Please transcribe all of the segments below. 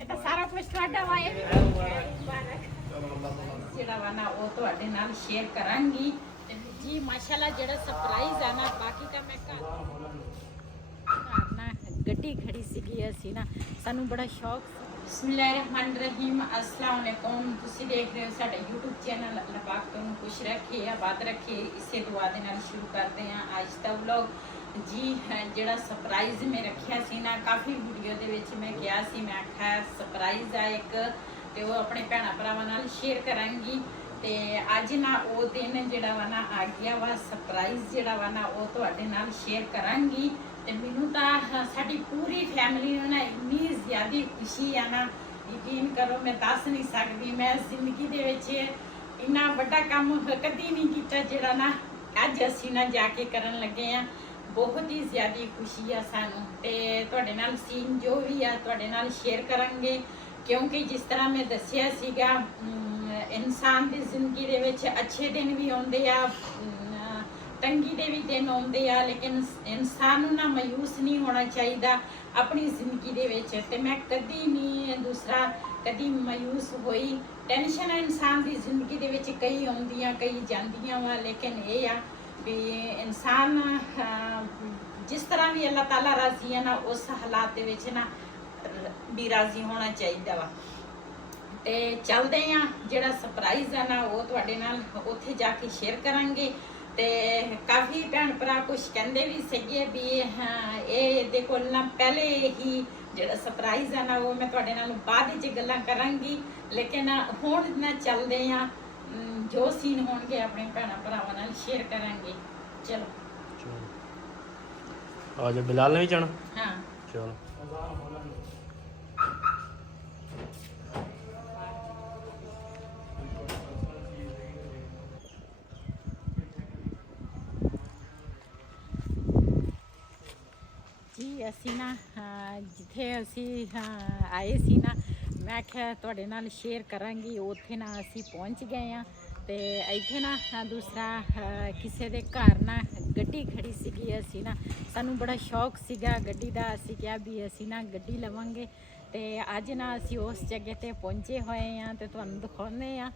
ਇਹ ਤਾਂ ਸਾਰਾ ਕੁਝ ਤੁਹਾਡਾ ਵਾ ਇਹ ਜਿਹੜਾ ਵਾ ਨਾ ਉਹ ਤੁਹਾਡੇ ਨਾਲ ਸ਼ੇਅਰ ਕਰਾਂਗੀ ਜੀ। ਮਾਸ਼ਾਅੱਲਾ ਜਿਹੜਾ ਸਰਪ੍ਰਾਈਜ਼ ਆ ਨਾ, ਬਾਕੀ ਤਾਂ ਮੈਂ ਘਰ ਨਾ ਗੱਡੀ ਖੜੀ ਸੀਗੀ, ਅਸੀਂ ਨਾ ਸਾਨੂੰ ਬੜਾ ਸ਼ੌਕ ਸੀ। ਬਿਸਮਿल्लाहिर्रहमानिर्रहीम, अस्सलाम वालेकुम। ਤੁਸੀਂ ਦੇਖ ਰਹੇ ਹੋ ਸਾਡਾ YouTube ਚੈਨਲ। ਅੱਲਾਹ ਪਾਕ ਤੁਹਾਨੂੰ ਖੁਸ਼ ਰੱਖੇ, ਆਬਾਦ ਰੱਖੇ, ਇਸੇ ਦੁਆ ਦੇ ਨਾਲ ਸ਼ੁਰੂ ਕਰਦੇ ਹਾਂ ਅੱਜ ਦਾ ਵਲੌਗ ਜੀ। ਜਿਹੜਾ ਸਰਪ੍ਰਾਈਜ਼ ਮੈਂ ਰੱਖਿਆ ਸੀ ਨਾ, ਕਾਫੀ ਵੀਡੀਓ ਦੇ ਵਿੱਚ ਮੈਂ ਕਿਹਾ ਸੀ, ਮੈਂ ਆਖਿਆ ਸਰਪ੍ਰਾਈਜ਼ ਆ ਇੱਕ, ਤੇ ਉਹ ਆਪਣੇ ਭੈਣਾਂ ਭਰਾਵਾਂ ਨਾਲ ਸ਼ੇਅਰ ਕਰਾਂਗੀ। ਤੇ ਅੱਜ ਨਾ ਉਹ ਦਿਨ ਜਿਹੜਾ ਵਾ ਨਾ ਆ ਗਿਆ ਵਾ, ਸਰਪ੍ਰਾਈਜ਼ ਜਿਹੜਾ ਵਾ ਨਾ ਉਹ ਤੁਹਾਡੇ ਨਾਲ ਸ਼ੇਅਰ ਕਰਾਂਗੀ। ਤੇ ਮੈਨੂੰ ਤਾਂ ਸਾਡੀ ਪੂਰੀ ਫੈਮਿਲੀ ਨੂੰ ਨਾ ਇੰਨੀ ਜ਼ਿਆਦਾ ਖੁਸ਼ੀ ਆ ਨਾ, ਯਕੀਨ ਕਰੋ ਮੈਂ ਦੱਸ ਨਹੀਂ ਸਕਦੀ। ਮੈਂ ਜ਼ਿੰਦਗੀ ਦੇ ਵਿੱਚ ਇੰਨਾ ਵੱਡਾ ਕੰਮ ਕਦੀ ਨਹੀਂ ਕੀਤਾ ਜਿਹੜਾ ਨਾ ਅੱਜ ਅਸੀਂ ਨਾ ਜਾ ਕੇ ਕਰਨ ਲੱਗੇ ਆ। ਬਹੁਤ ਹੀ ਜ਼ਿਆਦਾ ਖੁਸ਼ੀ ਆ ਸਾਨੂੰ, ਤੇ ਤੁਹਾਡੇ ਨਾਲ ਸੀਨ ਜੋ ਵੀ ਆ ਤੁਹਾਡੇ ਨਾਲ ਸ਼ੇਅਰ ਕਰਾਂਗੇ। ਕਿਉਂਕਿ ਜਿਸ ਤਰ੍ਹਾਂ ਮੈਂ ਦੱਸਿਆ ਸੀਗਾ, ਇਨਸਾਨ ਦੀ ਜ਼ਿੰਦਗੀ ਦੇ ਵਿੱਚ ਅੱਛੇ ਦਿਨ ਵੀ ਆਉਂਦੇ ਆ, ਤੰਗੀ ਦੇ ਵੀ ਦਿਨ ਆਉਂਦੇ ਆ, ਲੇਕਿਨ ਇਨਸਾਨ ਨੂੰ ਨਾ ਮਾਯੂਸ ਨਹੀਂ ਹੋਣਾ ਚਾਹੀਦਾ ਆਪਣੀ ਜ਼ਿੰਦਗੀ ਦੇ ਵਿੱਚ। ਤੇ ਮੈਂ ਕਦੀ ਨਹੀਂ ਕਦੀ ਮਾਯੂਸ ਹੋਈ। ਟੈਨਸ਼ਨ ਇਨਸਾਨ ਦੀ ਜ਼ਿੰਦਗੀ ਦੇ ਵਿੱਚ ਕਈ ਆਉਂਦੀਆਂ ਕਈ ਜਾਂਦੀਆਂ ਵਾ, ਲੇਕਿਨ ਇਹ ਆ ਵੀ ਇਨਸਾਨ ਜਿਸ ਤਰ੍ਹਾਂ ਵੀ ਅੱਲਾਹ ਤਾਲਾ ਰਾਜ਼ੀ ਹੈ ਨਾ, ਉਸ ਹਾਲਾਤ ਦੇ ਵਿੱਚ ਨਾ ਵੀ ਰਾਜ਼ੀ ਹੋਣਾ ਚਾਹੀਦਾ ਵਾ। ਤੇ ਚੱਲਦੇ ਆ, ਜਿਹੜਾ ਸਰਪ੍ਰਾਈਜ਼ ਆ ਨਾ ਉਹ ਤੁਹਾਡੇ ਨਾਲ ਉੱਥੇ ਜਾ ਕੇ ਸ਼ੇਅਰ ਕਰਾਂਗੇ। ਤੇ ਕਾਫੀ ਭੈਣ ਭਰਾ ਕੁਝ ਕਹਿੰਦੇ ਵੀ ਸੀਗੇ ਵੀ ਇਹ ਇਹਦੇ ਕੋਲ ਨਾ ਪਹਿਲੇ ਹੀ ਜਿਹੜਾ ਸਰਪ੍ਰਾਈਜ਼ ਆ ਨਾ ਉਹ ਮੈਂ ਤੁਹਾਡੇ ਨਾਲ ਬਾਅਦ ਵਿੱਚ ਗੱਲਾਂ ਕਰਾਂਗੀ, ਲੇਕਿਨ ਹੁਣ ਨਾ ਚੱਲਦੇ ਆ, ਜੋ ਸੀਨ ਹੋਣਗੇ ਆਪਣੇ ਭੈਣਾਂ ਭਰਾਵਾਂ ਨਾਲ ਸ਼ੇਅਰ ਕਰਾਂਗੇ। ਚਲੋ ਆ ਜਾ। ਬਿਲਾਲ ਨੇ ਵੀ ਜਾਣਾ? ਹਾਂ ਚਲੋ। ਜੀ ਅਸੀਂ ਨਾ ਜਿੱਥੇ ਅਸੀਂ ਆਏ ਸੀ ਨਾ, ਮੈਂ ਕਿਹਾ ਤੁਹਾਡੇ ਨਾਲ ਸ਼ੇਅਰ ਕਰਾਂਗੀ। ਉੱਥੇ ਨਾ ਅਸੀਂ ਪਹੁੰਚ ਗਏ ਆ, ਤੇ ਇੱਥੇ ਨਾ ਦੂਸਰਾ ਕਿਸੇ ਦੇ ਘਰ ਨਾ ਗੱਡੀ ਖੜੀ ਸੀਗੀ। ਅਸੀਂ ਨਾ ਸਾਨੂੰ ਬੜਾ ਸ਼ੌਕ ਸੀਗਾ ਗੱਡੀ ਦਾ, ਅਸੀਂ ਕਿਹਾ ਵੀ ਅਸੀਂ ਨਾ ਗੱਡੀ ਲਵਾਂਗੇ। ਤੇ ਅੱਜ ਨਾ ਅਸੀਂ ਉਸ ਜਗ੍ਹਾ ਤੇ ਪਹੁੰਚੇ ਹੋਏ ਆ, ਤੇ ਤੁਹਾਨੂੰ ਦਿਖਾਉਂਦੇ ਆ।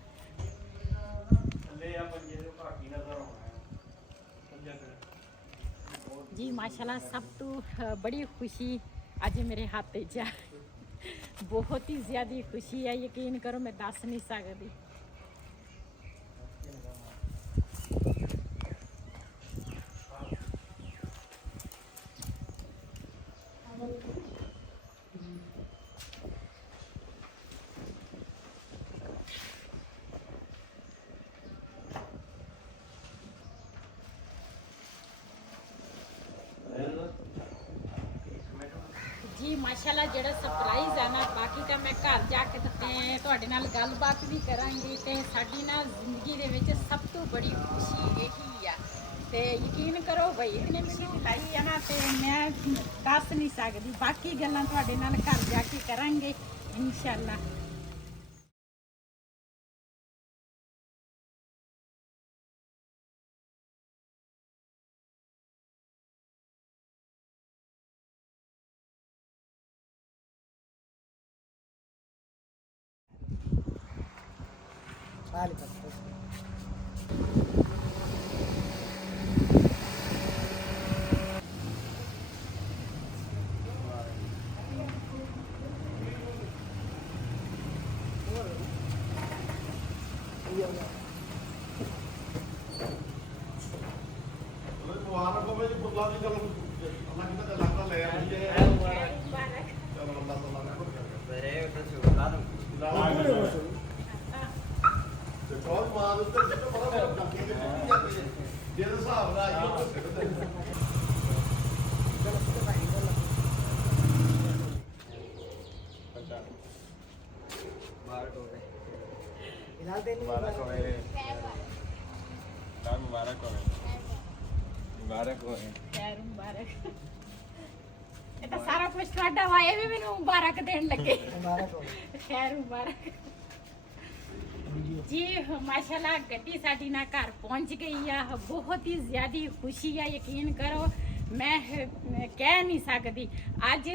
ਜੀ ਮਾਸ਼ਾਅੱਲਾ, ਸਭ ਤੋਂ ਬੜੀ ਖੁਸ਼ੀ ਅੱਜ ਮੇਰੇ ਹੱਥ 'ਚ ਆ। ਬਹੁਤ ਹੀ ਜ਼ਿਆਦਾ ਖੁਸ਼ੀ ਹੈ, ਯਕੀਨ ਕਰੋ ਮੈਂ ਦੱਸ ਨਹੀਂ ਸਕਦੀ। ਜੀ ਮਾਸ਼ਾਅੱਲਾ, ਜਿਹੜਾ ਸਰਪ੍ਰਾਈਜ਼ ਆ ਨਾ, ਬਾਕੀ ਤਾਂ ਮੈਂ ਘਰ ਜਾ ਕੇ ਤੇ ਤੁਹਾਡੇ ਨਾਲ ਗੱਲਬਾਤ ਵੀ ਕਰਾਂਗੀ। ਤੇ ਸਾਡੀ ਨਾ ਜ਼ਿੰਦਗੀ ਦੇ ਵਿੱਚ ਸਭ ਤੋਂ ਬੜੀ ਖੁਸ਼ੀ ਇਹੀ ਆ, ਤੇ ਯਕੀਨ ਕਰੋ ਬਈ ਇਹਨੇ ਮੈਨੂੰ ਦਿਲਾਈ ਆ ਨਾ, ਤੇ ਮੈਂ ਦੱਸ ਨਹੀਂ ਸਕਦੀ। ਬਾਕੀ ਗੱਲਾਂ ਤੁਹਾਡੇ ਨਾਲ ਘਰ ਜਾ ਕੇ ਕਰਾਂਗੇ ਇਨਸ਼ਾਅੱਲਾ। मुबारक हो ਖੈਰ ਮੁਬਾਰਕ। ਇਹ ਤਾਂ ਸਾਰਾ ਕੁਝ ਤੁਹਾਡਾ ਵਾ, ਇਹ ਵੀ ਮੈਨੂੰ ਮੁਬਾਰਕ ਦੇਣ ਲੱਗੇ। ਖੈਰ ਮੁਬਾਰਕ ਜੀ। ਮਾਸ਼ਾਅੱਲਾ, ਗੱਡੀ ਸਾਡੀ ਨਾ ਘਰ ਪਹੁੰਚ ਗਈ ਆ। ਬਹੁਤ ਹੀ ਜ਼ਿਆਦਾ ਖੁਸ਼ੀ ਆ, ਯਕੀਨ ਕਰੋ ਮੈਂ ਕਹਿ ਨਹੀਂ ਸਕਦੀ। ਅੱਜ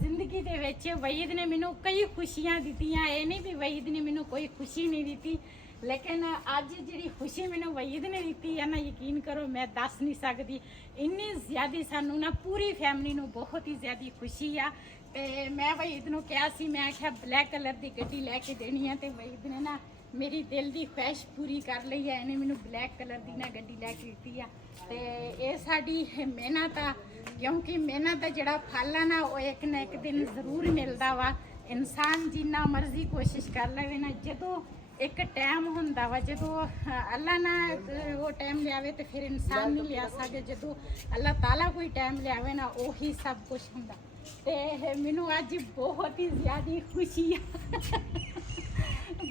ਜ਼ਿੰਦਗੀ ਦੇ ਵਿੱਚ ਵਹੀਦ ਨੇ ਮੈਨੂੰ ਕਈ ਖੁਸ਼ੀਆਂ ਦਿੱਤੀਆਂ। ਇਹ ਨਹੀਂ ਵੀ ਵਹੀਦ ਨੇ ਮੈਨੂੰ ਕੋਈ ਖੁਸ਼ੀ ਨਹੀਂ ਦਿੱਤੀ, ਲੇਕਿਨ ਅੱਜ ਜਿਹੜੀ ਖੁਸ਼ੀ ਮੈਨੂੰ ਵਹੀਦ ਨੇ ਦਿੱਤੀ ਹੈ ਨਾ, ਯਕੀਨ ਕਰੋ ਮੈਂ ਦੱਸ ਨਹੀਂ ਸਕਦੀ। ਇੰਨੀ ਜ਼ਿਆਦਾ ਸਾਨੂੰ ਨਾ ਪੂਰੀ ਫੈਮਿਲੀ ਨੂੰ ਬਹੁਤ ਹੀ ਜ਼ਿਆਦਾ ਖੁਸ਼ੀ ਆ। ਤੇ ਮੈਂ ਵਹੀਦ ਨੂੰ ਕਿਹਾ ਸੀ, ਮੈਂ ਆਖਿਆ ਬਲੈਕ ਕਲਰ ਦੀ ਗੱਡੀ ਲੈ ਕੇ ਦੇਣੀ ਆ, ਤੇ ਵਹੀਦ ਨੇ ਨਾ ਮੇਰੀ ਦਿਲ ਦੀ ਖੁਆਇਸ਼ ਪੂਰੀ ਕਰ ਲਈ ਹੈ। ਇਹਨੇ ਮੈਨੂੰ ਬਲੈਕ ਕਲਰ ਦੀ ਨਾ ਗੱਡੀ ਲੈ ਕੇ ਦਿੱਤੀ ਆ। ਤੇ ਇਹ ਸਾਡੀ ਮਿਹਨਤ ਆ, ਕਿਉਂਕਿ ਮਿਹਨਤ ਦਾ ਜਿਹੜਾ ਫਲ ਆ ਨਾ ਉਹ ਇੱਕ ਨਾ ਇੱਕ ਦਿਨ ਜ਼ਰੂਰ ਮਿਲਦਾ ਵਾ। ਇਨਸਾਨ ਜਿੰਨਾ ਮਰਜ਼ੀ ਕੋਸ਼ਿਸ਼ ਕਰ ਲਵੇ ਨਾ, ਜਦੋਂ ਇੱਕ ਟਾਈਮ ਹੁੰਦਾ ਵਾ, ਜਦੋਂ ਅੱਲਾ ਨਾ ਉਹ ਟਾਈਮ ਲਿਆਵੇ ਤੇ ਫਿਰ ਇਨਸਾਨ ਨਹੀਂ ਲਿਆ ਸਕਦਾ। ਜਦੋਂ ਅੱਲਾ ਤਾਲਾ ਕੋਈ ਟਾਈਮ ਲਿਆਵੇ ਨਾ, ਉਹੀ ਸਭ ਕੁਝ ਹੁੰਦਾ। ਤੇ ਮੈਨੂੰ ਅੱਜ ਬਹੁਤ ਹੀ ਜ਼ਿਆਦਾ ਖੁਸ਼ੀ ਆ,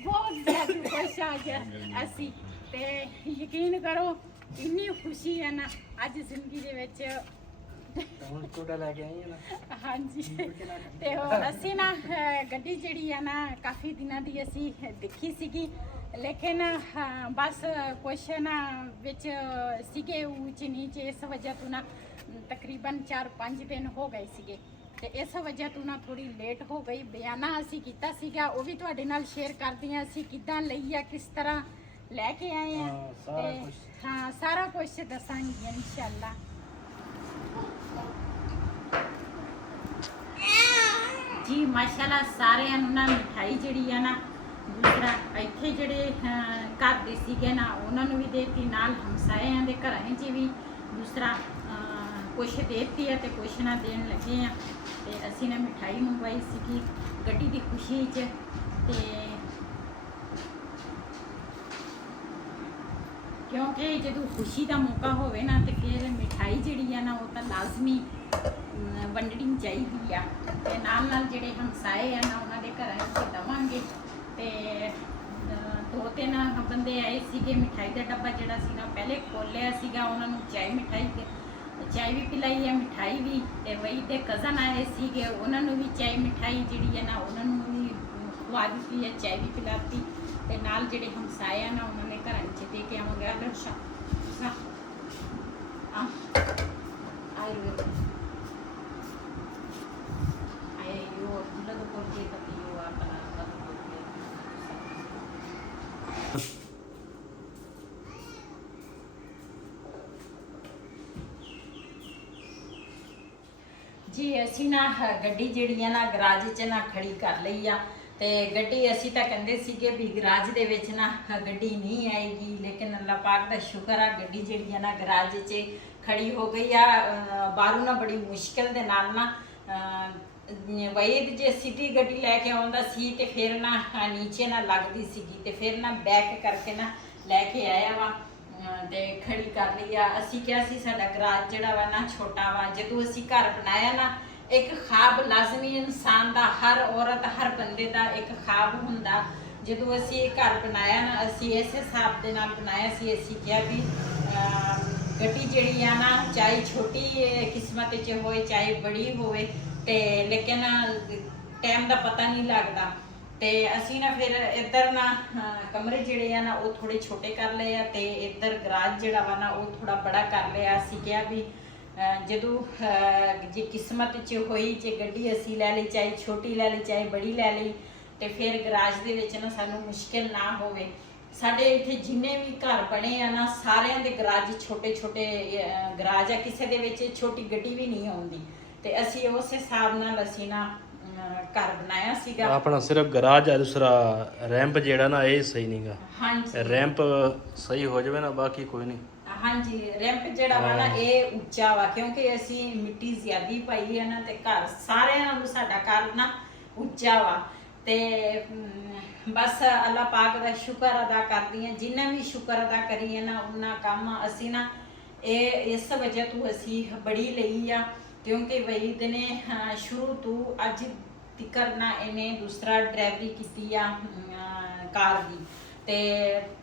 ਬਹੁਤ ਜ਼ਿਆਦਾ ਖੁਸ਼ ਆ ਗਿਆ ਅਸੀਂ। ਤੇ ਯਕੀਨ ਕਰੋ ਇੰਨੀ ਖੁਸ਼ੀ ਹੈ ਨਾ ਅੱਜ ਜ਼ਿੰਦਗੀ ਦੇ ਵਿੱਚ। ਲੈ ਕੇ ਆਈ ਨਾ ਹਾਂਜੀ, ਤੇ ਉਹ ਅਸੀਂ ਨਾ ਗੱਡੀ ਜਿਹੜੀ ਆ ਨਾ ਕਾਫੀ ਦਿਨਾਂ ਦੀ ਅਸੀਂ ਦੇਖੀ ਸੀਗੀ, ਲੇਕਿਨ ਬਸ ਕੁਛ ਨਾ ਵਿੱਚ ਸੀਗੇ ਉੱਚ ਨੀਚ, ਇਸ ਵਜ੍ਹਾ ਤੋਂ ਨਾ ਤਕਰੀਬਨ 4-5 ਦਿਨ ਹੋ ਗਏ ਸੀਗੇ। ਤੇ ਇਸ ਵਜ੍ਹਾ ਤੋਂ ਨਾ ਥੋੜੀ ਲੇਟ ਹੋ ਗਈ। ਬਿਆਨਾ ਅਸੀਂ ਕੀਤਾ ਸੀਗਾ, ਉਹ ਵੀ ਤੁਹਾਡੇ ਨਾਲ ਸ਼ੇਅਰ ਕਰਦੀ ਹਾਂ, ਅਸੀਂ ਕਿੱਦਾਂ ਲਈ ਆ, ਕਿਸ ਤਰ੍ਹਾਂ ਲੈ ਕੇ ਆਏ ਆ। ਤੇ ਹਾਂ, ਸਾਰਾ ਕੁਝ ਦੱਸਾਂਗੇ ਇਨਸ਼ਾਅੱਲਾ। ਜੀ ਮਾਸ਼ਾਅੱਲਾ ਸਾਰਿਆਂ ਨੂੰ ਨਾ ਮਿਠਾਈ ਜਿਹੜੀ ਆ ਨਾ, ਦੂਸਰਾ ਇੱਥੇ ਜਿਹੜੇ ਘਰ ਦੇ ਸੀਗੇ ਨਾ ਉਹਨਾਂ ਨੂੰ ਵੀ ਦੇਤੀ, ਨਾਲ ਹਮਸਾਇਆਂ ਦੇ ਘਰਾਂ 'ਚ ਵੀ ਦੂਸਰਾ ਕੁਛ ਦੇਤੀ ਹੈ ਤੇ ਕੁਛ ਨਾ ਦੇਣ ਲੱਗੇ ਆ। ਤੇ ਅਸੀਂ ਨੇ ਮਿਠਾਈ ਮੰਗਵਾਈ ਸੀਗੀ ਗੱਡੀ ਦੀ ਖੁਸ਼ੀ 'ਚ। ਤੇ ਕਿਉਂਕਿ ਜਦੋਂ ਖੁਸ਼ੀ ਦਾ ਮੌਕਾ ਹੋਵੇ ਨਾ ਤੇ ਫਿਰ ਮਿਠਾਈ ਜਿਹੜੀ ਆ ਨਾ ਉਹ ਤਾਂ ਲਾਜ਼ਮੀ ਵੰਡਣੀ ਚਾਹੀਦੀ ਆ। ਤੇ ਨਾਲ ਨਾਲ ਜਿਹੜੇ ਹਮਸਾਏ ਆ ਨਾ ਉਹਨਾਂ ਦੇ ਘਰਾਂ 'ਚ ਦੇਵਾਂਗੇ। ਤੇ 2-3 ਬੰਦੇ ਆਏ ਸੀਗੇ, ਮਿਠਾਈ ਦਾ ਡੱਬਾ ਜਿਹੜਾ ਸੀ ਨਾ ਪਹਿਲੇ ਖੋਲ੍ਹਿਆ ਸੀਗਾ, ਉਹਨਾਂ ਨੂੰ ਚਾय ਵੀ ਪਿਲਾਈ ਹੈ, ਮਿਠਾਈ ਵੀ। ਤੇ ਵਹੀ ਦੇ ਕਜ਼ਨ ਆਏ ਸੀਗੇ, ਉਹਨਾਂ ਨੂੰ ਵੀ ਚਾय ਮਿਠਾਈ ਜਿਹੜੀ ਹੈ ਨਾ ਉਹਨਾਂ ਨੂੰ ਵੀ ਖਵਾ ਦਿੱਤੀ ਹੈ, ਚਾय ਵੀ ਪਿਲਾਤੀ। ਤੇ ਨਾਲ ਜਿਹੜੇ ਹਮਸਾਏ ਆ ਨਾ ਉਹਨਾਂ ਨੇ ਘਰਾਂ 'ਚ ਦੇ ਕੇ ਆਵਾਂਗੇ। ਲੜਸ਼ਾ ਜੀ ਅਸੀਂ ਨਾ ਗੱਡੀ ਜਿਹੜੀ ਆ ਨਾ ਗਰਾਜ 'ਚ ਨਾ ਖੜੀ ਕਰ ਲਈ ਆ। ਤੇ ਗੱਡੀ ਅਸੀਂ ਤਾਂ ਕਹਿੰਦੇ ਸੀਗੇ ਵੀ ਗਰਾਜ ਦੇ ਵਿੱਚ ਨਾ ਗੱਡੀ ਨਹੀਂ ਆਏਗੀ, ਲੇਕਿਨ ਅੱਲਾਹ ਪਾਕ ਦਾ ਸ਼ੁਕਰ ਆ ਗੱਡੀ ਜਿਹੜੀ ਆ ਨਾ ਗਰਾਜ 'ਚ ਖੜੀ ਹੋ ਗਈ ਆ। ਬਾਹਰੋਂ ਨਾ ਬੜੀ ਮੁਸ਼ਕਿਲ ਦੇ ਨਾਲ ਨਾ ਵਹੀਦ ਜੇ ਸਿੱਧੀ ਗੱਡੀ ਲੈ ਕੇ ਆਉਂਦਾ ਸੀ ਤੇ ਫਿਰ ਨਾ ਨੀਚੇ ਨਾ ਲੱਗਦੀ ਸੀਗੀ, ਤੇ ਫਿਰ ਨਾ ਬੈਕ ਕਰਕੇ ਨਾ ਲੈ ਕੇ ਆਇਆ ਵਾ ਤੇ ਖੜੀ ਕਰ ਲਈ ਆ। ਅਸੀਂ ਕਿਹਾ ਸੀ ਸਾਡਾ ਗਰਾਜ ਜਿਹੜਾ ਵਾ ਨਾ ਛੋਟਾ ਵਾ। ਜਦੋਂ ਅਸੀਂ ਘਰ ਬਣਾਇਆ ਨਾ, ਇੱਕ ਖਾਬ ਲਾਜ਼ਮੀ ਇਨਸਾਨ ਦਾ, ਹਰ ਔਰਤ ਹਰ ਬੰਦੇ ਦਾ ਇੱਕ ਖਾਬ ਹੁੰਦਾ। ਜਦੋਂ ਅਸੀਂ ਇਹ ਘਰ ਬਣਾਇਆ ਨਾ, ਅਸੀਂ ਇਸ ਹਿਸਾਬ ਦੇ ਨਾਲ ਬਣਾਇਆ ਸੀ। ਅਸੀਂ ਕਿਹਾ ਵੀ ਗੱਡੀ ਜਿਹੜੀ ਆ ਨਾ ਚਾਹੇ ਛੋਟੀ ਕਿਸਮਤ 'ਚ ਹੋਏ ਚਾਹੇ ਬੜੀ ਹੋਵੇ, ਤੇ ਲੇਕਿਨ ਟਾਈਮ ਦਾ ਪਤਾ ਨਹੀਂ ਲੱਗਦਾ। ਤੇ ਅਸੀਂ ਨਾ ਫਿਰ ਇੱਧਰ ਨਾ ਕਮਰੇ ਜਿਹੜੇ ਆ ਨਾ ਉਹ ਥੋੜੇ ਛੋਟੇ ਕਰ ਲਏ ਆ, ਤੇ ਇੱਧਰ ਗਰਾਜ ਜਿਹੜਾ ਵਾ ਨਾ ਉਹ ਥੋੜਾ ਬੜਾ ਕਰ ਲਿਆ। ਅਸੀਂ ਕਿਹਾ ਵੀ ਜਦੋਂ ਜੇ ਕਿਸਮਤ 'ਚ ਹੋਈ ਜੇ ਗੱਡੀ ਅਸੀਂ ਲੈ ਲਈ, ਚਾਹੇ ਛੋਟੀ ਲੈ ਲਈ ਚਾਹੇ ਬੜੀ ਲੈ ਲਈ, ਤੇ ਫਿਰ ਗਰਾਜ ਦੇ ਵਿੱਚ ਨਾ ਸਾਨੂੰ ਮੁਸ਼ਕਿਲ ਨਾ ਹੋਵੇ। ਸਾਡੇ ਇੱਥੇ ਜਿੰਨੇ ਵੀ ਘਰ ਬਣੇ ਆ ਨਾ ਸਾਰਿਆਂ ਦੇ ਗਰਾਜ ਛੋਟੇ ਛੋਟੇ ਗਰਾਜ ਆ, ਕਿਸੇ ਦੇ ਵਿੱਚ ਛੋਟੀ ਗੱਡੀ ਵੀ ਨਹੀਂ ਆਉਂਦੀ। ਤੇ ਅਸੀਂ ਉਸ ਹਿਸਾਬ ਨਾਲ ਅਸੀਂ ਨਾ ਘਰ ਬਣਾਇਆ ਸੀਗਾ। ਆਪਣਾ ਸਿਰਫ ਗਰਾਜ ਆ, ਦੂਸਰਾ ਰੈਂਪ ਜਿਹੜਾ ਨਾ ਇਹ ਸਹੀ ਨਹੀਂਗਾ। ਹਾਂਜੀ, ਰੈਂਪ ਸਹੀ ਹੋ ਜਾਵੇ ਨਾ ਬਾਕੀ ਕੋਈ ਨਹੀਂ। ਹਾਂਜੀ, ਰੈਂਪ ਜਿਹੜਾ ਵਾ ਨਾ ਇਹ ਉੱਚਾ ਵਾ, ਕਿਉਂਕਿ ਅਸੀਂ ਮਿੱਟੀ ਜ਼ਿਆਦੀ ਪਾਈ ਹੈ ਨਾ, ਤੇ ਘਰ ਸਾਰਿਆਂ ਨਾਲੋਂ ਸਾਡਾ ਘਰ ਨਾ ਉੱਚਾ ਵਾ। ਤੇ ਬਸ ਅੱਲਾਹ ਪਾਕ ਦਾ ਸ਼ੁਕਰ ਅਦਾ ਕਰਦੀ ਹਾਂ। ਜਿੰਨਾ ਵੀ ਸ਼ੁਕਰ ਅਦਾ ਕਰੀਏ ਨਾ ਉਹਨਾਂ ਕੰਮ ਅਸੀਂ ਨਾ ਇਹ ਇਸ ਵਜ੍ਹਾ ਤੋਂ ਅਸੀਂ ਬੜੀ ਲਈ ਆ, ਕਿਉਂਕਿ ਵਹੀਦ ਨੇ ਸ਼ੁਰੂ ਤੋਂ ਅੱਜ ਤੱਕ ਨਾ ਇਹਨੇ ਦੂਸਰਾ ਡਰਾਈਵਰੀ ਕੀਤੀ ਆ ਕਾਰ ਦੀ। ਤੇ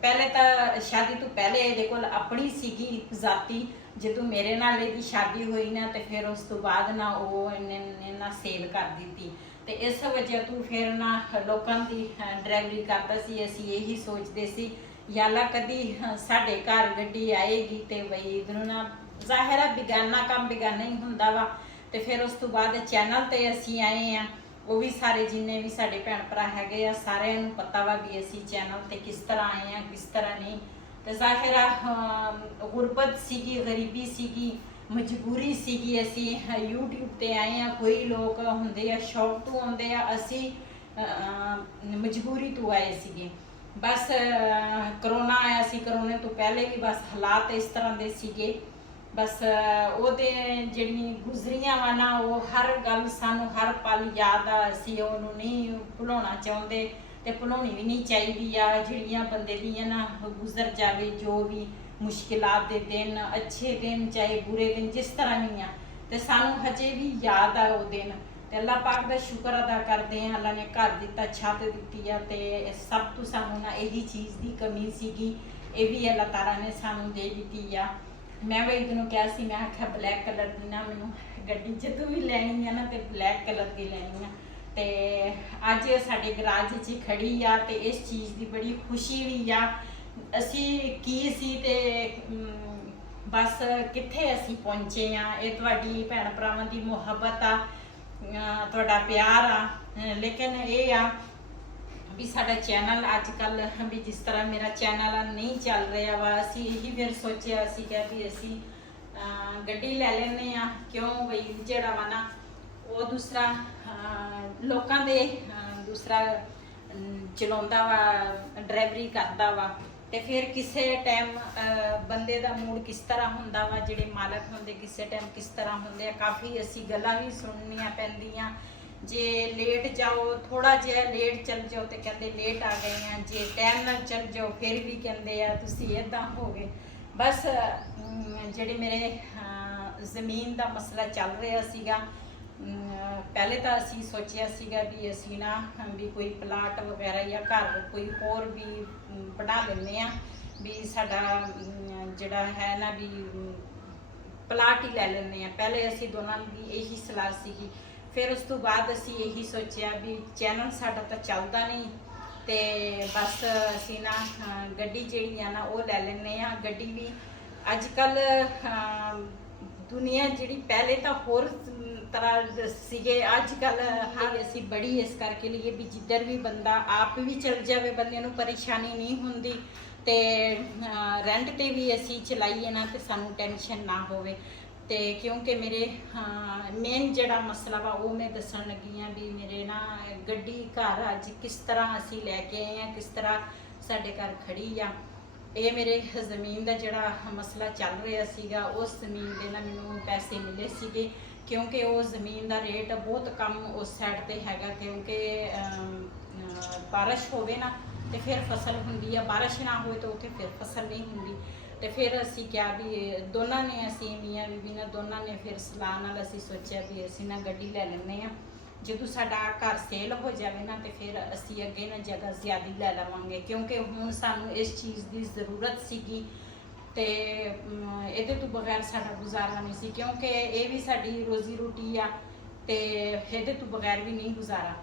ਪਹਿਲੇ ਤਾਂ ਸ਼ਾਦੀ ਤੋਂ ਪਹਿਲੇ ਇਹਦੇ ਕੋਲ ਆਪਣੀ ਸੀਗੀ ਜ਼ਾਤੀ। ਜਦੋਂ ਮੇਰੇ ਨਾਲ ਇਹਦੀ ਸ਼ਾਦੀ ਹੋਈ ਨਾ ਤੇ ਫਿਰ ਉਸ ਤੋਂ ਬਾਅਦ ਨਾ ਉਹ ਇਹਨੇ ਨਾ ਸੇਲ ਕਰ ਦਿੱਤੀ। ਤੇ ਇਸ ਵਜ੍ਹਾ ਤੋਂ ਫਿਰ ਨਾ ਲੋਕਾਂ ਦੀ ਡਰਾਈਵਰੀ ਕਰਦਾ ਸੀ। ਅਸੀਂ ਇਹੀ ਸੋਚਦੇ ਸੀ ਯਾਲਾ ਕਦੀ ਸਾਡੇ ਘਰ ਗੱਡੀ ਆਏਗੀ ਤੇ ਵਹੀਦ ਨੂੰ ਨਾ ਜ਼ਾਹਿਰ ਹੈ ਬਿਗਾਨਾ ਕੰਮ ਬਿਗਾਨਾ ਹੀ ਹੁੰਦਾ ਵਾ। ਤੇ ਫਿਰ ਉਸ ਤੋਂ ਬਾਅਦ ਚੈਨਲ ਤੇ ਅਸੀਂ ਆਏ ਆ, ਉਹ ਵੀ ਸਾਰੇ ਜਿੰਨੇ ਵੀ ਸਾਡੇ ਭੈਣ ਭਰਾ ਹੈਗੇ ਆ ਸਾਰਿਆਂ ਨੂੰ ਪਤਾ ਵਾ ਵੀ ਅਸੀਂ ਚੈਨਲ ਤੇ ਕਿਸ ਤਰ੍ਹਾਂ ਆਏ ਆ ਕਿਸ ਤਰ੍ਹਾਂ ਨਹੀਂ। ਤੇ ਜ਼ਾਹਿਰ ਆ ਗੁਰਬਤ ਸੀਗੀ, ਗਰੀਬੀ ਸੀਗੀ, ਮਜਬੂਰੀ ਸੀਗੀ, ਅਸੀਂ YouTube ਤੇ ਆਏ ਆ। ਕੋਈ ਲੋਕ ਹੁੰਦੇ ਆ ਸ਼ੌਕ ਤੋਂ ਆਉਂਦੇ ਆ, ਅਸੀਂ ਮਜਬੂਰੀ ਤੋਂ ਆਏ ਸੀਗੇ। ਬਸ ਕਰੋਨਾ ਆਇਆ ਸੀ, ਕਰੋਨੇ ਤੋਂ ਪਹਿਲੇ ਵੀ ਬਸ ਹਾਲਾਤ ਇਸ ਤਰ੍ਹਾਂ ਦੇ ਸੀਗੇ। ਬਸ ਉਹਦੇ ਜਿਹੜੀਆਂ ਗੁਜ਼ਰੀਆਂ ਵਾ ਨਾ, ਉਹ ਹਰ ਗੱਲ ਸਾਨੂੰ ਹਰ ਪਲ ਯਾਦ ਆ। ਅਸੀਂ ਉਹਨੂੰ ਨਹੀਂ ਭੁਲਾਉਣਾ ਚਾਹੁੰਦੇ ਤੇ ਭੁਲਾਉਣੀ ਵੀ ਨਹੀਂ ਚਾਹੀਦੀ ਆ। ਜਿਹੜੀਆਂ ਬੰਦੇ ਦੀਆਂ ਨਾ ਗੁਜ਼ਰ ਜਾਵੇ, ਜੋ ਵੀ ਮੁਸ਼ਕਿਲਾਤ ਦੇ ਦਿਨ, ਅੱਛੇ ਦਿਨ ਚਾਹੇ ਬੁਰੇ ਦਿਨ, ਜਿਸ ਤਰ੍ਹਾਂ ਵੀ ਆ, ਤੇ ਸਾਨੂੰ ਹਜੇ ਵੀ ਯਾਦ ਆ ਉਹ ਦਿਨ। ਤੇ ਅੱਲਾਹ ਪਾਕ ਦਾ ਸ਼ੁਕਰ ਅਦਾ ਕਰਦੇ ਹਾਂ, ਅੱਲਾਹ ਨੇ ਘਰ ਦਿੱਤਾ, ਛੱਤ ਦਿੱਤੀ ਆ। ਤੇ ਸਭ ਤੋਂ ਸਾਨੂੰ ਨਾ ਇਹੀ ਚੀਜ਼ ਦੀ ਕਮੀ ਸੀਗੀ, ਇਹ ਵੀ ਅੱਲਾਹ ਤਾਲਾ ਨੇ ਸਾਨੂੰ ਦੇ ਦਿੱਤੀ ਆ। ਮੈਂ ਵੀ ਇਹਨੂੰ ਕਿਹਾ ਸੀ, ਮੈਂ ਆਖਿਆ ਬਲੈਕ ਕਲਰ ਦੀ ਨਾ ਮੈਨੂੰ ਗੱਡੀ ਜਦੋਂ ਵੀ ਲੈਣੀ ਆ ਨਾ ਤੇ ਬਲੈਕ ਕਲਰ ਦੀ ਲੈਣੀ ਆ। ਤੇ ਅੱਜ ਸਾਡੇ ਗਰਾਜ 'ਚ ਖੜੀ ਆ ਤੇ ਇਸ ਚੀਜ਼ ਦੀ ਬੜੀ ਖੁਸ਼ੀ ਵੀ ਆ। ਅਸੀਂ ਕੀ ਸੀ ਤੇ ਬਸ ਕਿੱਥੇ ਅਸੀਂ ਪਹੁੰਚੇ ਆ। ਇਹ ਤੁਹਾਡੀ ਭੈਣ ਭਰਾਵਾਂ ਦੀ ਮੁਹੱਬਤ ਆ, ਤੁਹਾਡਾ ਪਿਆਰ ਆ। ਲੇਕਿਨ ਇਹ ਆ ਵੀ ਸਾਡਾ ਚੈਨਲ ਅੱਜ ਕੱਲ ਵੀ ਜਿਸ ਤਰ੍ਹਾਂ ਮੇਰਾ ਚੈਨਲ ਨਹੀਂ ਚੱਲ ਰਿਹਾ ਵਾ, ਅਸੀਂ ਇਹੀ ਫਿਰ ਸੋਚਿਆ, ਅਸੀਂ ਕਿਹਾ ਵੀ ਅਸੀਂ ਗੱਡੀ ਲੈ ਲੈਂਦੇ ਆ। ਕਿਉਂ ਬਈ ਜਿਹੜਾ ਵਾ ਨਾ ਉਹ ਦੂਸਰਾ ਲੋਕਾਂ ਦੇ ਦੂਸਰਾ ਚਲਾਉਂਦਾ ਵਾ, ਡਰਾਈਵਰੀ ਕਰਦਾ ਵਾ, ਤੇ ਫਿਰ ਕਿਸੇ ਟਾਈਮ ਬੰਦੇ ਦਾ ਮੂਡ ਕਿਸ ਤਰ੍ਹਾਂ ਹੁੰਦਾ ਵਾ, ਜਿਹੜੇ ਮਾਲਕ ਹੁੰਦੇ ਕਿਸੇ ਟਾਈਮ ਕਿਸ ਤਰ੍ਹਾਂ ਹੁੰਦੇ ਆ। ਕਾਫੀ ਅਸੀਂ ਗੱਲਾਂ ਵੀ ਸੁਣਨੀਆਂ ਪੈਂਦੀਆਂ। ਜੇ ਲੇਟ ਜਾਓ, ਥੋੜਾ ਜਿਹਾ ਲੇਟ ਚੱਲ ਜਾਓ ਤੇ ਕਹਿੰਦੇ ਲੇਟ ਆ ਗਏ ਆ, ਜੇ ਟਾਈਮ ਨਾਲ ਚੱਲ ਜਾਓ ਫਿਰ ਵੀ ਕਹਿੰਦੇ ਆ ਤੁਸੀਂ ਇਦਾਂ ਹੋ ਗਏ। ਬਸ ਜਿਹੜੇ ਮੇਰੇ ਜ਼ਮੀਨ ਦਾ ਮਸਲਾ ਚੱਲ ਰਿਹਾ ਸੀਗਾ, ਪਹਿਲੇ ਤਾਂ ਅਸੀਂ ਸੋਚਿਆ ਸੀਗਾ ਵੀ ਅਸੀਂ ਨਾ ਵੀ ਕੋਈ ਪਲਾਟ ਵਗੈਰਾ ਜਾਂ ਘਰ ਕੋਈ ਹੋਰ ਵੀ ਬਣਾ ਲੈਂਦੇ ਆ, ਵੀ ਸਾਡਾ ਜਿਹੜਾ ਹੈ ਨਾ ਵੀ ਪਲਾਟ ਹੀ ਲੈ ਲੈਂਦੇ ਆ। ਪਹਿਲੇ ਅਸੀਂ ਦੋਨਾਂ ਦੀ ਇਹੀ ਸਲਾਹ ਸੀਗੀ। ਫਿਰ ਉਸ ਤੋਂ ਬਾਅਦ ਅਸੀਂ ਇਹੀ ਸੋਚਿਆ ਵੀ ਚੈਨਲ ਸਾਡਾ ਤਾਂ ਚੱਲਦਾ ਨਹੀਂ, ਤੇ ਬਸ ਅਸੀਂ ਨਾ ਗੱਡੀ ਜਿਹੜੀ ਆ ਨਾ ਉਹ ਲੈ ਲੈਂਦੇ ਆ। ਗੱਡੀ ਵੀ ਅੱਜ ਕੱਲ ਦੁਨੀਆ ਜਿਹੜੀ ਪਹਿਲੇ ਤਾਂ ਹੋਰ ਤਰ੍ਹਾਂ ਸੀਗੇ, ਅੱਜ ਕੱਲ ਅਸੀਂ ਬੜੀ ਇਸ ਕਰਕੇ ਲਈਏ ਵੀ ਜਿੱਧਰ ਵੀ ਬੰਦਾ ਆਪ ਵੀ ਚਲ ਜਾਵੇ, ਬੰਦੇ ਨੂੰ ਪਰੇਸ਼ਾਨੀ ਨਹੀਂ ਹੁੰਦੀ, ਤੇ ਰੈਂਟ ਤੇ ਵੀ ਅਸੀਂ ਚਲਾਈਏ ਨਾ ਤੇ ਸਾਨੂੰ ਟੈਨਸ਼ਨ ਨਾ ਹੋਵੇ। ਤੇ ਕਿਉਂਕਿ ਮੇਰੇ ਮੇਨ ਜਿਹੜਾ ਮਸਲਾ ਵਾ ਉਹ ਮੈਂ ਦੱਸਣ ਲੱਗੀ ਆ ਵੀ ਮੇਰੇ ਨਾ ਗੱਡੀ ਘਰ ਅੱਜ ਕਿਸ ਤਰ੍ਹਾਂ ਅਸੀਂ ਲੈ ਕੇ ਆਏ ਆ, ਕਿਸ ਤਰ੍ਹਾਂ ਸਾਡੇ ਘਰ ਖੜੀ ਆ। ਇਹ ਮੇਰੇ ਜ਼ਮੀਨ ਦਾ ਜਿਹੜਾ ਮਸਲਾ ਚੱਲ ਰਿਹਾ ਸੀਗਾ, ਉਸ ਜ਼ਮੀਨ ਦੇ ਨਾਲ ਮੈਨੂੰ ਪੈਸੇ ਮਿਲੇ ਸੀਗੇ, ਕਿਉਂਕਿ ਉਹ ਜ਼ਮੀਨ ਦਾ ਰੇਟ ਬਹੁਤ ਕਮ ਉਸ ਸਾਈਡ ਤੇ ਹੈਗਾ। ਕਿਉਂਕਿ ਬਾਰਿਸ਼ ਹੋਵੇ ਨਾ ਤੇ ਫਿਰ ਫਸਲ ਹੁੰਦੀ ਆ, ਬਾਰਿਸ਼ ਨਾ ਹੋਵੇ ਤਾਂ ਉੱਥੇ ਫਿਰ ਫਸਲ ਨਹੀਂ ਹੁੰਦੀ। ਤੇ ਫਿਰ ਅਸੀਂ ਕਿਹਾ ਵੀ ਦੋਨਾਂ ਨੇ, ਅਸੀਂ ਮੀਆਂ ਬੀਬੀ ਨੇ ਦੋਨਾਂ ਨੇ ਫਿਰ ਸਲਾਹ ਨਾਲ ਅਸੀਂ ਸੋਚਿਆ ਵੀ ਅਸੀਂ ਨਾ ਗੱਡੀ ਲੈ ਲੈਂਦੇ ਆ। ਜਦੋਂ ਸਾਡਾ ਘਰ ਸੇਲ ਹੋ ਜਾਵੇ ਨਾ ਤੇ ਫਿਰ ਅਸੀਂ ਅੱਗੇ ਨਾ ਜਗ੍ਹਾ ਜ਼ਿਆਦਾ ਲੈ ਲਵਾਂਗੇ, ਕਿਉਂਕਿ ਹੁਣ ਸਾਨੂੰ ਇਸ ਚੀਜ਼ ਦੀ ਜ਼ਰੂਰਤ ਸੀਗੀ ਤੇ ਇਹਦੇ ਤੋਂ ਬਗੈਰ ਸਾਡਾ ਗੁਜ਼ਾਰਾ ਨਹੀਂ ਸੀ, ਕਿਉਂਕਿ ਇਹ ਵੀ ਸਾਡੀ ਰੋਜ਼ੀ ਰੋਟੀ ਆ ਤੇ ਇਹਦੇ ਤੋਂ ਬਗੈਰ ਵੀ ਨਹੀਂ ਗੁਜ਼ਾਰਾ।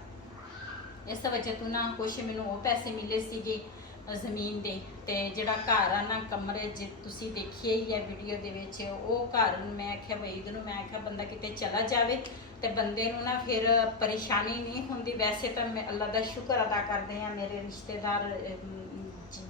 ਇਸ ਵਜ੍ਹਾ ਤੋਂ ਨਾ ਕੁਛ ਮੈਨੂੰ ਉਹ ਪੈਸੇ ਮਿਲੇ ਸੀਗੇ ਜ਼ਮੀਨ ਦੇ, ਤੇ ਜਿਹੜਾ ਘਰ ਆ ਨਾ ਕਮਰੇ ਜੇ ਤੁਸੀਂ ਦੇਖਿਆ ਹੀ ਹੈ ਵੀਡੀਓ ਦੇ ਵਿੱਚ, ਉਹ ਘਰ ਮੈਂ ਆਖਿਆ ਬਈ ਇਹਦੇ ਨੂੰ, ਮੈਂ ਆਖਿਆ ਬੰਦਾ ਕਿਤੇ ਚਲਾ ਜਾਵੇ ਤੇ ਬੰਦੇ ਨੂੰ ਨਾ ਫਿਰ ਪਰੇਸ਼ਾਨੀ ਨਹੀਂ ਹੁੰਦੀ। ਵੈਸੇ ਤਾਂ ਮੈਂ ਅੱਲਾ ਦਾ ਸ਼ੁਕਰ ਅਦਾ ਕਰਦੇ ਆ, ਮੇਰੇ ਰਿਸ਼ਤੇਦਾਰ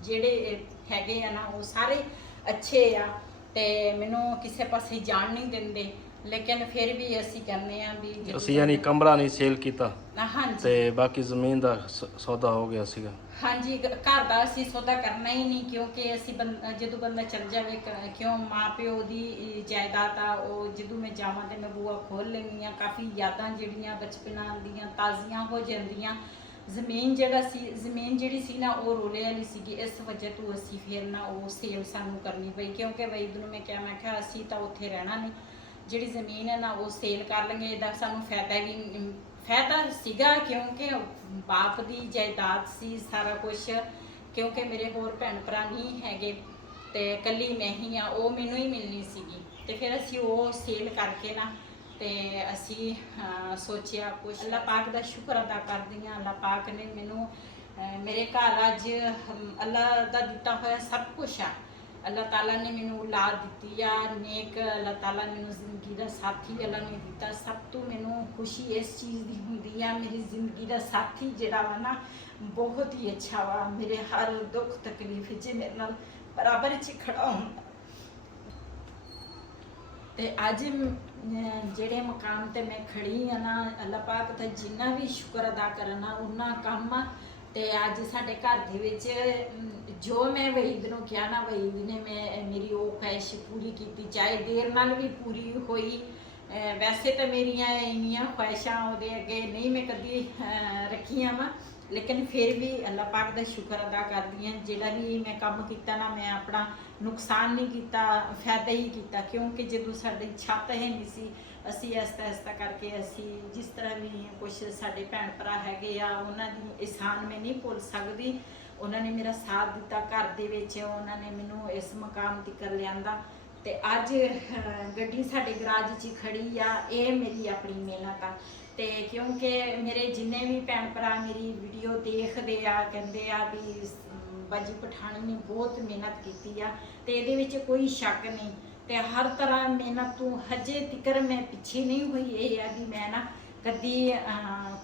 ਜਿਹੜੇ ਹੈਗੇ ਆ ਨਾ ਉਹ ਸਾਰੇ ਅੱਛੇ ਆ ਤੇ ਮੈਨੂੰ ਕਿਸੇ ਪਾਸੇ ਜਾਣ ਨਹੀਂ ਦਿੰਦੇ। ਲੇਕਿਨ ਫਿਰ ਵੀ ਅਸੀਂ ਕਹਿੰਦੇ ਆ ਵੀ ਅਸੀਂ ਯਾਨੀ ਕਮਰਾ ਨਹੀਂ ਸੇਲ ਕੀਤਾ, ਹਾਂਜੀ, ਤੇ ਬਾਕੀ ਜ਼ਮੀਨ ਦਾ ਸੌਦਾ ਹੋ ਗਿਆ ਸੀਗਾ। ਹਾਂਜੀ, ਘਰ ਦਾ ਅਸੀਂ ਸੌਦਾ ਕਰਨਾ ਹੀ ਨਹੀਂ, ਕਿਉਂਕਿ ਅਸੀਂ ਜਦੋਂ ਬੰਦਾ ਚੱਲ ਜਾਵੇ, ਕਿਉਂ ਮਾਂ ਪਿਓ ਦੀ ਜਾਇਦਾਦ ਆ, ਉਹ ਜਦੋਂ ਮੈਂ ਜਾਵਾਂ ਤੇ ਮੈਂ ਬੂਆ ਖੋਲ ਲੈਂਦੀ ਹਾਂ। ਕਾਫੀ ਯਾਦਾਂ ਜਿਹੜੀਆਂ ਬਚਪਨਾਂ ਦੀਆਂ ਤਾਜ਼ੀਆਂ ਹੋ ਜਾਂਦੀਆਂ। ਜ਼ਮੀਨ ਜਿਹੜੀ ਸੀ ਨਾ ਉਹ ਰੋਲੇ ਵਾਲੀ ਸੀਗੀ, ਇਸ ਵਜ੍ਹਾ ਤੋਂ ਅਸੀਂ ਫਿਰ ਨਾ ਉਹ ਸੇਲ ਸਾਨੂੰ ਕਰਨੀ ਪਈ, ਕਿਉਂਕਿ ਬਈ ਨੂੰ ਮੈਂ ਕਿਹਾ ਅਸੀਂ ਤਾਂ ਉੱਥੇ ਰਹਿਣਾ ਨਹੀਂ, ਜਿਹੜੀ ਜ਼ਮੀਨ ਹੈ ਨਾ ਉਹ ਸੇਲ ਕਰ ਲਾਂਗੇ। ਇਹਦਾ ਸਾਨੂੰ ਫਾਇਦਾ ਸੀਗਾ, ਕਿਉਂਕਿ ਬਾਪ ਦੀ ਜਾਇਦਾਦ ਸੀ ਸਾਰਾ ਕੁਝ, ਕਿਉਂਕਿ ਮੇਰੇ ਹੋਰ ਭੈਣ ਭਰਾ ਨਹੀਂ ਹੈਗੇ ਤੇ ਇਕੱਲੀ ਮੈਂ ਹੀ ਆ, ਉਹ ਮੈਨੂੰ ਹੀ ਮਿਲਣੀ ਸੀਗੀ। ਤੇ ਫਿਰ ਅਸੀਂ ਉਹ ਸੇਲ ਕਰਕੇ ਨਾ ਤੇ ਅਸੀਂ ਸੋਚਿਆ ਕੁਝ। ਅੱਲਾਹ ਪਾਕ ਦਾ ਸ਼ੁਕਰ ਅਦਾ ਕਰਦੀ ਹਾਂ, ਅੱਲਾਹ ਪਾਕ ਨੇ ਮੈਨੂੰ ਮੇਰੇ ਘਰ ਅੱਜ ਅੱਲਾਹ ਦਾ ਦਿੱਤਾ ਹੋਇਆ ਸਭ ਕੁਝ ਆ। ਅੱਲਾਹ ਤਾਲਾ ਨੇ ਮੈਨੂੰ ਔਲਾਦ ਦਿੱਤੀ ਆ, ਨੇਕ ਅੱਲਾਹ ਤਾਲਾ ਨੇ ਮੈਨੂੰ ਜ਼ਿੰਦਗੀ ਦਾ ਸਾਥੀ ਅੱਲਾਹ ਨੇ ਦਿੱਤਾ। ਸਭ ਤੋਂ ਮੈਨੂੰ ਖੁਸ਼ੀ ਇਸ ਚੀਜ਼ ਦੀ ਹੁੰਦੀ ਆ, ਮੇਰੀ ਜ਼ਿੰਦਗੀ ਦਾ ਸਾਥੀ ਜਿਹੜਾ ਵਾ ਨਾ ਬਹੁਤ ਹੀ ਅੱਛਾ ਵਾ, ਮੇਰੇ ਹਰ ਦੁੱਖ ਤਕਲੀਫ 'ਚ ਮੇਰੇ ਨਾਲ ਬਰਾਬਰ 'ਚ ਖੜਾ ਹੁੰਦਾ। ਤੇ ਅੱਜ ਜਿਹੜੇ ਮਕਾਮ ਤੇ ਮੈਂ ਖੜੀ ਆ ਨਾ, ਅੱਲਾਹ ਪਾਕ ਦਾ ਜਿੰਨਾ ਵੀ ਸ਼ੁਕਰ ਅਦਾ ਕਰਨਾ ਉਹਨਾਂ ਕੰਮ ਆ। ਤੇ ਅੱਜ ਸਾਡੇ ਘਰ ਦੇ ਵਿੱਚ ਜੋ ਮੈਂ ਵਹੀਦ ਨੂੰ ਕਿਹਾ ਨਾ, ਵਹੀਦ ਨੇ ਮੇਰੀ ਉਹ ਖੁਆਇਸ਼ ਪੂਰੀ ਕੀਤੀ, ਚਾਹੇ ਦੇਰ ਨਾਲ ਵੀ ਪੂਰੀ ਹੋਈ। ਵੈਸੇ ਤਾਂ ਮੇਰੀਆਂ ਇੰਨੀਆਂ ਖੁਆਇਸ਼ਾਂ ਉਹਦੇ ਅੱਗੇ ਨਹੀਂ ਮੈਂ ਕਦੀ ਰੱਖੀਆਂ ਵਾ, ਲੇਕਿਨ ਫਿਰ ਵੀ ਅੱਲਾਹ ਪਾਕ ਦਾ ਸ਼ੁਕਰ ਅਦਾ ਕਰਦੀ ਹਾਂ। ਜਿਹੜਾ ਵੀ ਮੈਂ ਕੰਮ ਕੀਤਾ ਨਾ, ਮੈਂ ਆਪਣਾ ਨੁਕਸਾਨ ਨਹੀਂ ਕੀਤਾ, ਫਾਇਦਾ ਹੀ ਕੀਤਾ। ਕਿਉਂਕਿ ਜਦੋਂ ਸਾਡੀ ਛੱਤ ਹੈ ਨਹੀਂ ਸੀ, ਅਸੀਂ ਆਹਿਸਤਾ ਕਰਕੇ ਅਸੀਂ ਜਿਸ ਤਰ੍ਹਾਂ ਵੀ ਕੁਛ ਸਾਡੇ ਭੈਣ ਭਰਾ ਹੈਗੇ ਆ, ਉਹਨਾਂ ਦੀ ਇਹਸਾਨ ਮੈਂ ਨਹੀਂ ਭੁੱਲ ਸਕਦੀ। ਉਹਨਾਂ ਨੇ ਮੇਰਾ ਸਾਥ ਦਿੱਤਾ ਘਰ ਦੇ ਵਿੱਚ, ਉਹਨਾਂ ਨੇ ਮੈਨੂੰ ਇਸ ਮੁਕਾਮ ਤੱਕ ਲਿਆਂਦਾ। ਤੇ ਅੱਜ ਗੱਡੀ ਸਾਡੇ ਗਰਾਜ 'ਚ ਖੜੀ ਆ, ਇਹ ਮੇਰੀ ਆਪਣੀ ਮਿਹਨਤ ਆ। ਤੇ ਕਿਉਂਕਿ ਮੇਰੇ ਜਿੰਨੇ ਵੀ ਭੈਣ ਭਰਾ ਮੇਰੀ ਵੀਡੀਓ ਦੇਖਦੇ ਆ, ਕਹਿੰਦੇ ਆ ਵੀ ਬਾਜੀ ਪਠਾਣੀ ਨੇ ਬਹੁਤ ਮਿਹਨਤ ਕੀਤੀ ਆ, ਤੇ ਇਹਦੇ ਵਿੱਚ ਕੋਈ ਸ਼ੱਕ ਨਹੀਂ। ਤੇ ਹਰ ਤਰ੍ਹਾਂ ਮਿਹਨਤ ਤੋਂ ਹਜੇ ਤੱਕ ਮੈਂ ਪਿੱਛੇ ਨਹੀਂ ਹੋਈ। ਇਹ ਆ ਵੀ ਮੈਂ ਨਾ ਕਦੀ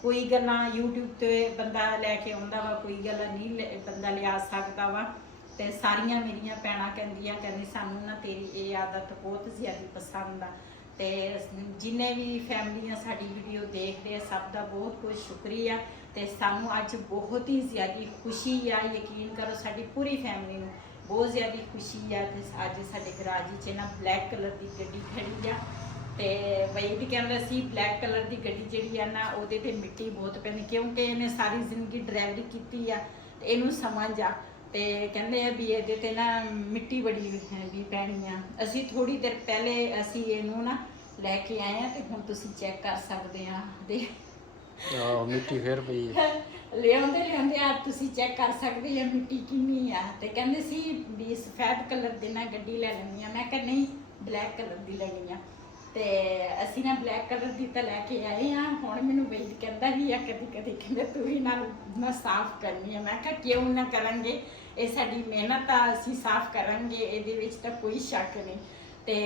ਕੋਈ ਗੱਲਾਂ YouTube ਤੇ ਬੰਦਾ ਲੈ ਕੇ ਆਉਂਦਾ ਵਾ, ਕੋਈ ਗੱਲ ਨਹੀਂ ਬੰਦਾ ਲਿਆ ਸਕਦਾ ਵਾ। ਤੇ ਸਾਰੀਆਂ ਮੇਰੀਆਂ ਭੈਣਾਂ ਕਹਿੰਦੀ ਸਾਨੂੰ ਨਾ ਤੇਰੀ ਇਹ ਆਦਤ ਬਹੁਤ ਜ਼ਿਆਦਾ ਪਸੰਦ ਆ। ਤੇ ਜਿੰਨੇ ਵੀ ਫੈਮਲੀਆਂ ਸਾਡੀ ਵੀਡੀਓ ਦੇਖਦੇ ਆ, ਸਭ ਦਾ ਬਹੁਤ ਬਹੁਤ ਸ਼ੁਕਰੀਆ। ਤੇ ਸਾਨੂੰ ਅੱਜ ਬਹੁਤ ਹੀ ਜ਼ਿਆਦਾ ਖੁਸ਼ੀ ਆ, ਯਕੀਨ ਕਰੋ ਸਾਡੀ ਪੂਰੀ ਫੈਮਲੀ ਨੂੰ ਬਹੁਤ ਜ਼ਿਆਦਾ ਖੁਸ਼ੀ ਆ। ਤੇ ਅੱਜ ਸਾਡੇ ਗਰਾਜ 'ਚ ਨਾ ਬਲੈਕ ਕਲਰ ਦੀ ਗੱਡੀ ਖੜੀ ਆ। ਤੇ ਵਹੀਦ ਕਹਿੰਦਾ ਸੀ ਬਲੈਕ ਕਲਰ ਦੀ ਗੱਡੀ ਜਿਹੜੀ ਆ ਨਾ, ਉਹਦੇ ਤੇ ਮਿੱਟੀ ਬਹੁਤ ਪੈਂਦੀ, ਕਿਉਂਕਿ ਇਹਨੇ ਸਾਰੀ ਜ਼ਿੰਦਗੀ ਡਰਾਈਵਰੀ ਕੀਤੀ ਆ ਤੇ ਇਹਨੂੰ ਸਮਝ ਆ। ਤੇ ਕਹਿੰਦੇ ਆ ਵੀ ਇਹਦੇ ਤੇ ਨਾ ਮਿੱਟੀ ਬੜੀ ਵੀ ਪੈਣੀ ਆ। ਅਸੀਂ ਥੋੜੀ ਦੇਰ ਪਹਿਲੇ ਅਸੀਂ ਇਹਨੂੰ ਨਾ ਲੈ ਕੇ ਆਏ ਆ, ਤੇ ਹੁਣ ਤੁਸੀਂ ਚੈੱਕ ਕਰ ਸਕਦੇ ਆ। ਦੇ ਮਿੱਟੀ ਫੇਰ ਪਈ ਹੈ। ਲਿਆਉਂਦੇ ਆ, ਤੁਸੀਂ ਚੈੱਕ ਕਰ ਸਕਦੇ ਆ ਮਿੱਟੀ ਕਿੰਨੀ ਆ। ਤੇ ਕਹਿੰਦੇ ਸੀ ਵੀ ਸਫੈਦ ਕਲਰ ਦੀ ਨਾ ਗੱਡੀ ਲੈ ਲੈਣੀ ਆ। ਮੈਂ ਕਿਹਾ ਨਹੀਂ, ਬਲੈਕ ਕਲਰ ਦੀ ਲੈਣੀ ਆ। ਤੇ ਅਸੀਂ ਨਾ ਬਲੈਕ ਕਲਰ ਦੀ ਤਾਂ ਲੈ ਕੇ ਆਏ ਆ। ਹੁਣ ਮੈਨੂੰ ਵਹੀਦ ਕਹਿੰਦਾ ਵੀ ਆ ਕਦੀ ਕਹਿੰਦੇ ਤੂੰ ਵੀ ਨਾ ਸਾਫ਼ ਕਰਨੀ ਆ। ਮੈਂ ਕਿਹਾ ਕਿਉਂ ਨਾ ਕਰਾਂਗੇ, ਇਹ ਸਾਡੀ ਮਿਹਨਤ ਆ, ਅਸੀਂ ਸਾਫ਼ ਕਰਾਂਗੇ, ਇਹਦੇ ਵਿੱਚ ਤਾਂ ਕੋਈ ਸ਼ੱਕ ਨਹੀਂ। ਤੇ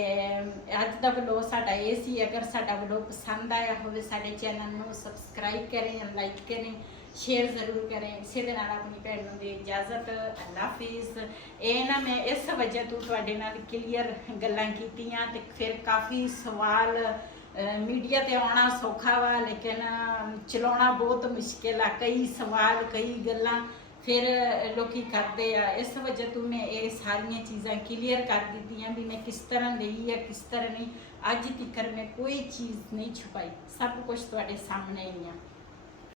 ਅੱਜ ਦਾ ਵਲੋਗ ਸਾਡਾ ਇਹ ਸੀ। ਅਗਰ ਸਾਡਾ ਵਲੋਗ ਪਸੰਦ ਆਇਆ ਹੋਵੇ, ਸਾਡੇ ਚੈਨਲ ਨੂੰ ਸਬਸਕ੍ਰਾਈਬ ਕरें, ਲਾਈਕ ਕरें, ਸ਼ੇਅਰ ਜ਼ਰੂਰ ਕरें। ਇਸੇ ਦੇ ਨਾਲ ਆਪਣੀ ਭੈਣ ਨੂੰ ਦੇ ਇਜਾਜ਼ਤ। ਅੱਲਾ ਹਾਫਿਜ਼। ਇਹ ਨਾ ਮੈਂ ਇਸ ਵਜ੍ਹਾ ਤੋਂ ਤੁਹਾਡੇ ਨਾਲ ਕਲੀਅਰ ਗੱਲਾਂ ਕੀਤੀਆਂ। ਤੇ ਫਿਰ ਕਾਫੀ ਸਵਾਲ ਮੀਡੀਆ ਤੇ ਆਉਣਾ ਸੌਖਾ ਵਾ, ਲੇਕਿਨ ਚਲਾਉਣਾ ਬਹੁਤ ਮੁਸ਼ਕਿਲ ਆ। ਕਈ ਸਵਾਲ, ਕਈ ਗੱਲਾਂ ਫਿਰ ਲੋਕੀ ਕਰਦੇ ਆ। ਇਸ ਵਜ੍ਹਾ ਤੋਂ ਮੈਂ ਇਹ ਸਾਰੀਆਂ ਚੀਜ਼ਾਂ ਕਲੀਅਰ ਕਰ ਦਿੱਤੀਆਂ ਵੀ ਮੈਂ ਕਿਸ ਤਰ੍ਹਾਂ ਲਈ ਆ, ਕਿਸ ਤਰ੍ਹਾਂ ਨਹੀਂ। ਅੱਜ ਤੱਕ ਮੈਂ ਕੋਈ ਚੀਜ਼ ਨਹੀਂ ਛੁਪਾਈ, ਸਭ ਕੁਝ ਤੁਹਾਡੇ ਸਾਹਮਣੇ ਹੀ ਆ।